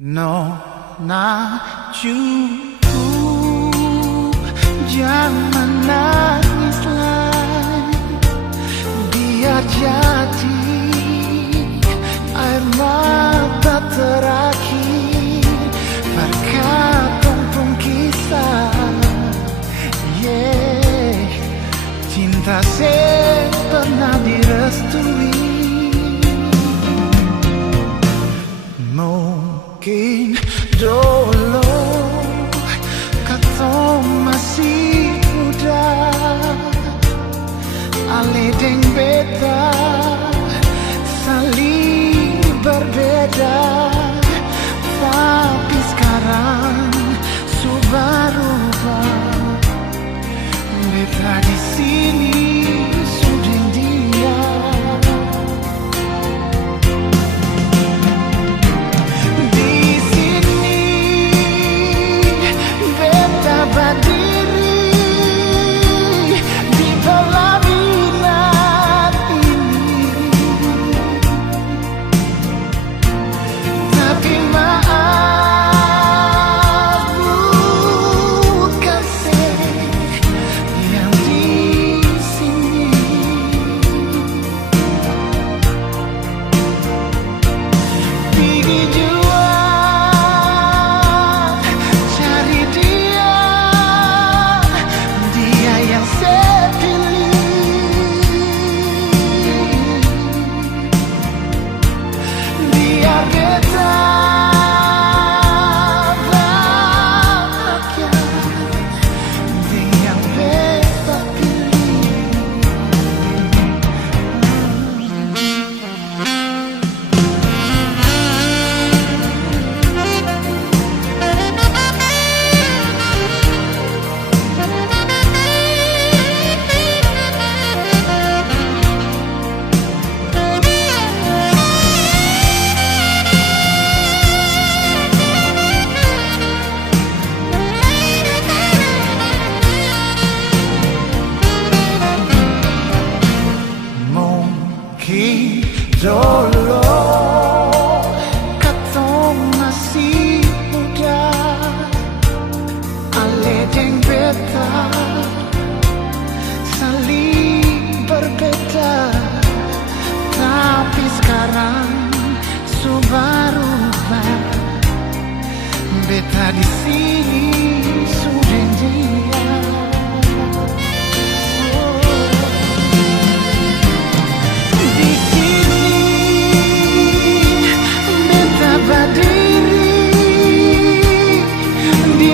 Nona cukup, jangan nangis lagi. Biar jadi air mata terakhir berkatumpung kisah. Cinta saya pernah direstui. Mungkin dulu kata masih muda, ale deng beta saling berbeda. Tapi sekarang sudah berubah. Beta di sini sudah dia. Dulu kata masih muda, ale deng beta saling berbeda. Tapi sekarang sudah berubah. Beta di sini sudah dia. Berdiri di